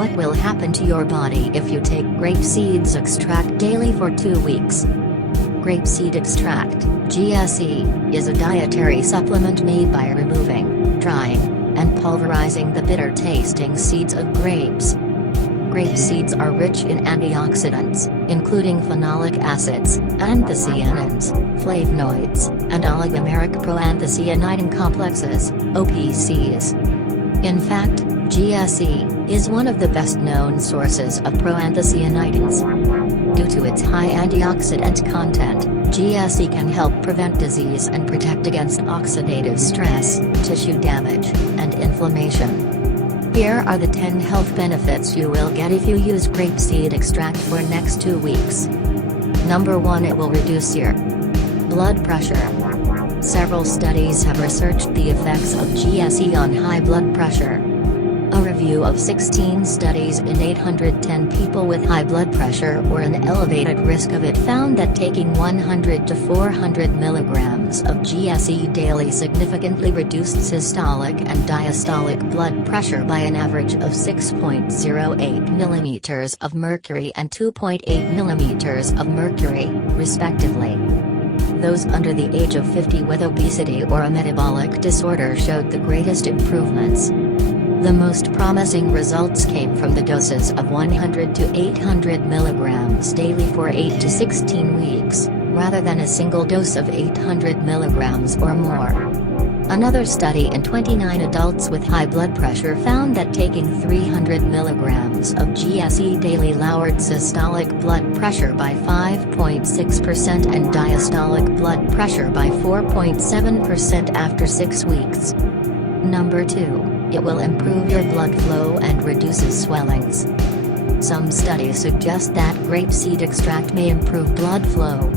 What will happen to your body if you take grape seeds extract daily for 2 weeks? Grape seed extract, GSE, is a dietary supplement made by removing, drying, and pulverizing the bitter-tasting seeds of grapes. Grape seeds are rich in antioxidants, including phenolic acids, anthocyanins, flavonoids, and oligomeric proanthocyanidin complexes, OPCs. In fact, GSE is one of the best-known sources of proanthocyanidins. Due to its high antioxidant content, GSE can help prevent disease and protect against oxidative stress, tissue damage, and inflammation. Here are the 10 health benefits you will get if you use grapeseed extract for next 2 weeks. Number 1, it will reduce your blood pressure. Several studies have researched the effects of GSE on high blood pressure. A review of 16 studies in 810 people with high blood pressure or an elevated risk of it found that taking 100 to 400 milligrams of GSE daily significantly reduced systolic and diastolic blood pressure by an average of 6.08 millimeters of mercury and 2.8 millimeters of mercury, respectively. Those under the age of 50 with obesity or a metabolic disorder showed the greatest improvements. The most promising results came from the doses of 100 to 800 milligrams daily for 8 to 16 weeks, rather than a single dose of 800 milligrams or more. Another study in 29 adults with high blood pressure found that taking 300 milligrams of GSE daily lowered systolic blood pressure by 5.6% and diastolic blood pressure by 4.7% after 6 weeks. Number 2. It will improve your blood flow and reduces swellings. Some studies suggest that grapeseed extract may improve blood flow.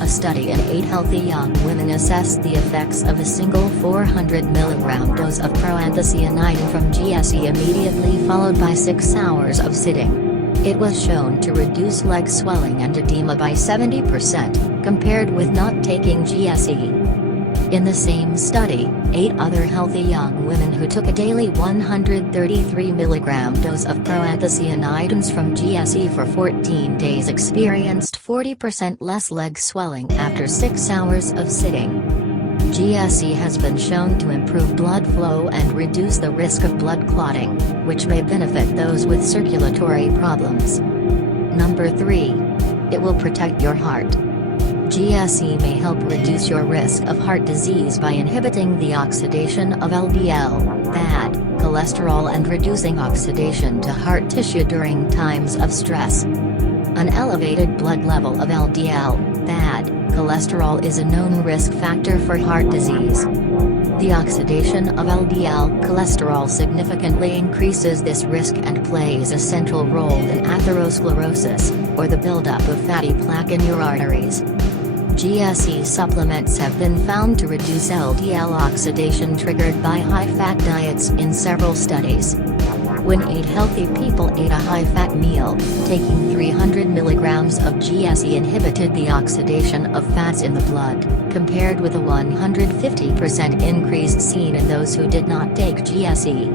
A study in 8 healthy young women assessed the effects of a single 400 mg dose of proanthocyanidin from GSE immediately followed by 6 hours of sitting. It was shown to reduce leg swelling and edema by 70%, compared with not taking GSE. In the same study, 8 other healthy young women who took a daily 133 mg dose of proanthocyanidins from GSE for 14 days experienced 40% less leg swelling after 6 hours of sitting. GSE has been shown to improve blood flow and reduce the risk of blood clotting, which may benefit those with circulatory problems. Number 3. It will protect your heart. GSE may help reduce your risk of heart disease by inhibiting the oxidation of LDL, bad cholesterol and reducing oxidation to heart tissue during times of stress. An elevated blood level of LDL, bad cholesterol is a known risk factor for heart disease. The oxidation of LDL cholesterol significantly increases this risk and plays a central role in atherosclerosis, or the buildup of fatty plaque in your arteries. GSE supplements have been found to reduce LDL oxidation triggered by high-fat diets in several studies. When 8 healthy people ate a high-fat meal, taking 300 milligrams of GSE inhibited the oxidation of fats in the blood, compared with a 150% increase seen in those who did not take GSE.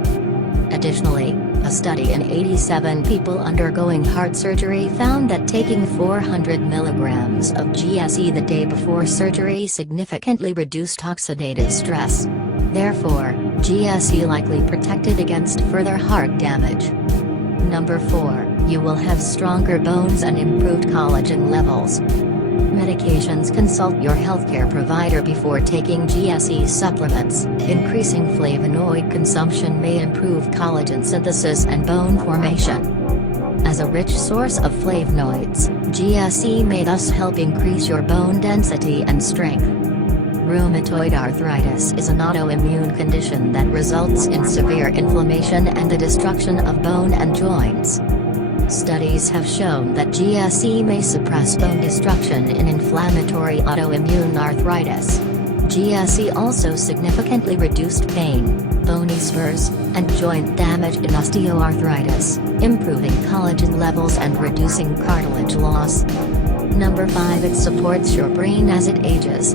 Additionally, a study in 87 people undergoing heart surgery found that taking 400 milligrams of GSE the day before surgery significantly reduced oxidative stress. Therefore, GSE likely protected against further heart damage. Number 4, you will have stronger bones and improved collagen levels. Medications. Consult your healthcare provider before taking GSE supplements. Increasing flavonoid consumption may improve collagen synthesis and bone formation. As a rich source of flavonoids, GSE may thus help increase your bone density and strength. Rheumatoid arthritis is an autoimmune condition that results in severe inflammation and the destruction of bone and joints. Studies have shown that GSE may suppress bone destruction in inflammatory autoimmune arthritis. GSE also significantly reduced pain, bony spurs, and joint damage in osteoarthritis, improving collagen levels and reducing cartilage loss. Number 5. It supports your brain as it ages.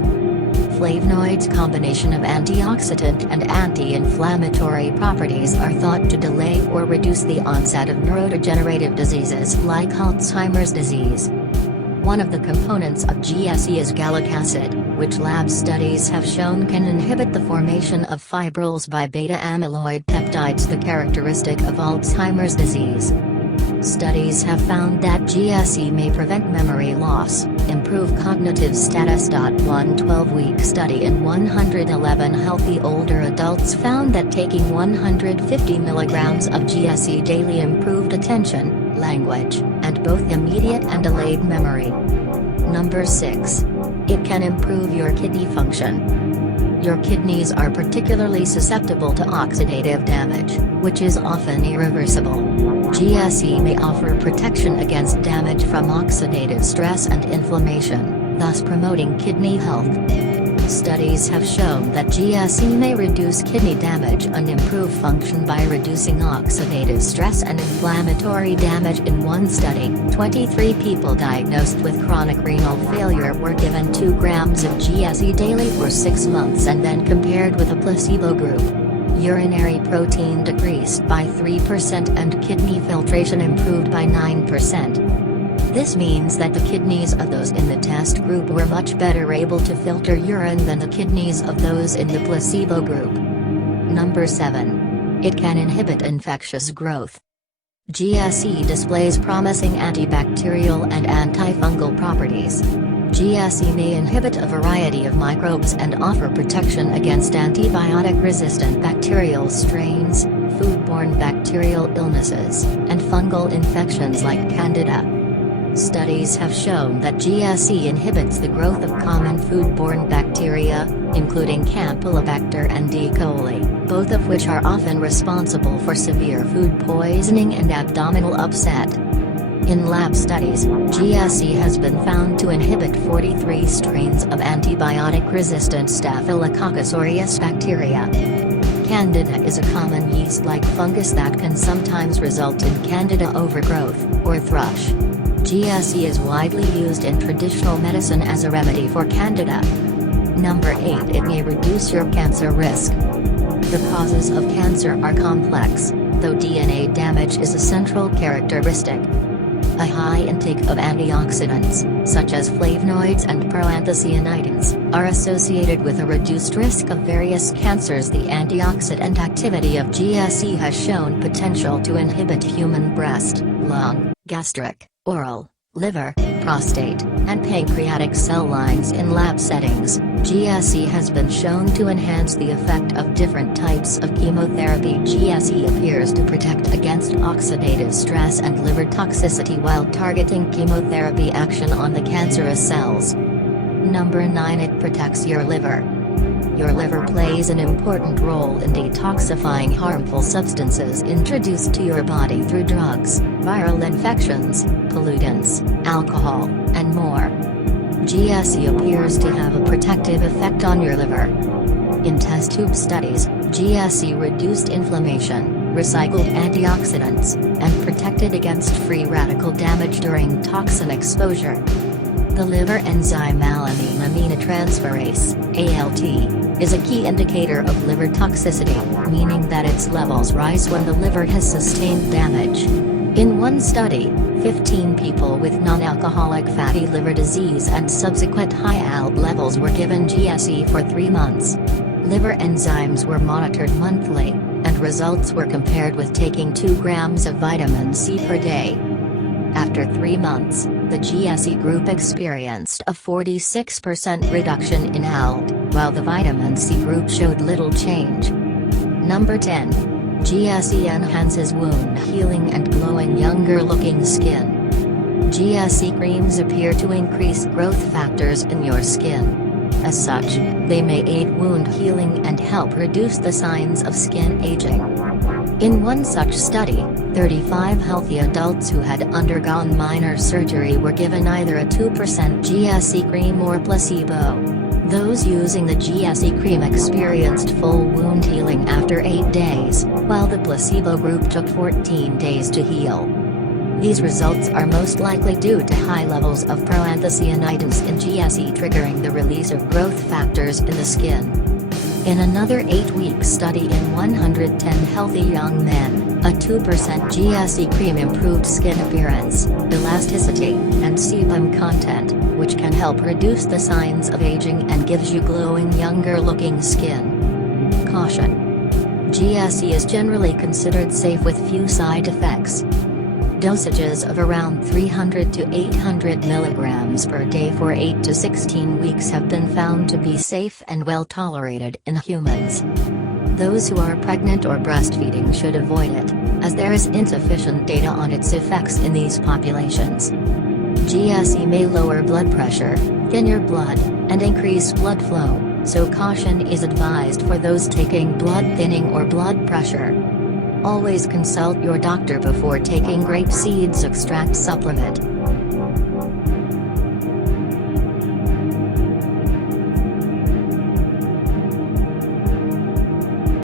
flavonoids' combination of antioxidant and anti-inflammatory properties are thought to delay or reduce the onset of neurodegenerative diseases like Alzheimer's disease. One of the components of GSE is gallic acid, which lab studies have shown can inhibit the formation of fibrils by beta-amyloid peptides, the characteristic of Alzheimer's disease. Studies have found that GSE may prevent memory loss, improve cognitive status. One 12-week study in 111 healthy older adults found that taking 150 mg of GSE daily improved attention, language, and both immediate and delayed memory. Number 6. It can improve your kidney function. Your kidneys are particularly susceptible to oxidative damage, which is often irreversible. GSE may offer protection against damage from oxidative stress and inflammation, thus promoting kidney health. Studies have shown that GSE may reduce kidney damage and improve function by reducing oxidative stress and inflammatory damage. In one study, 23 people diagnosed with chronic renal failure were given 2 grams of GSE daily for 6 months and then compared with a placebo group. Urinary protein decreased by 3% and kidney filtration improved by 9%. This means that the kidneys of those in the test group were much better able to filter urine than the kidneys of those in the placebo group. Number 7. It can inhibit infectious growth. GSE displays promising antibacterial and antifungal properties. GSE may inhibit a variety of microbes and offer protection against antibiotic-resistant bacterial strains, foodborne bacterial illnesses, and fungal infections like Candida. Studies have shown that GSE inhibits the growth of common foodborne bacteria, including Campylobacter and E. coli, both of which are often responsible for severe food poisoning and abdominal upset. In lab studies, GSE has been found to inhibit 43 strains of antibiotic-resistant Staphylococcus aureus bacteria. Candida is a common yeast-like fungus that can sometimes result in Candida overgrowth, or thrush. GSE is widely used in traditional medicine as a remedy for Candida. Number 8. It may reduce your cancer risk. The causes of cancer are complex, though DNA damage is a central characteristic. A high intake of antioxidants, such as flavonoids and proanthocyanidins, are associated with a reduced risk of various cancers. The antioxidant activity of GSE has shown potential to inhibit human breast, lung, gastric, oral, liver, prostate, and pancreatic cell lines in lab settings. GSE has been shown to enhance the effect of different types of chemotherapy. GSE appears to protect against oxidative stress and liver toxicity while targeting chemotherapy action on the cancerous cells. Number 9. It protects your liver. Your liver plays an important role in detoxifying harmful substances introduced to your body through drugs, viral infections, pollutants, alcohol, and more. GSE appears to have a protective effect on your liver. In test tube studies, GSE reduced inflammation, recycled antioxidants, and protected against free radical damage during toxin exposure. The liver enzyme alanine aminotransferase, ALT, is a key indicator of liver toxicity, meaning that its levels rise when the liver has sustained damage. In one study, 15 people with non-alcoholic fatty liver disease and subsequent high ALT levels were given GSE for 3 months. Liver enzymes were monitored monthly, and results were compared with taking 2 grams of vitamin C per day. After 3 months, the GSE group experienced a 46% reduction in ALT, while the vitamin C group showed little change. Number 10. GSE enhances wound healing and glowing younger-looking skin. GSE creams appear to increase growth factors in your skin. As such, they may aid wound healing and help reduce the signs of skin aging. In one such study, 35 healthy adults who had undergone minor surgery were given either a 2% GSE cream or placebo. Those using the GSE cream experienced full wound healing after 8 days, while the placebo group took 14 days to heal. These results are most likely due to high levels of proanthocyanidins in GSE triggering the release of growth factors in the skin. In another 8-week study in 110 healthy young men, a 2% GSE cream improved skin appearance, elasticity, and sebum content, which can help reduce the signs of aging and gives you glowing younger-looking skin. Caution: GSE is generally considered safe with few side effects. Dosages of around 300 to 800 mg per day for 8 to 16 weeks have been found to be safe and well tolerated in humans. Those who are pregnant or breastfeeding should avoid it, as there is insufficient data on its effects in these populations. GSE may lower blood pressure, thin your blood, and increase blood flow, so caution is advised for those taking blood thinning or blood pressure. Always consult your doctor before taking grape seeds extract supplement.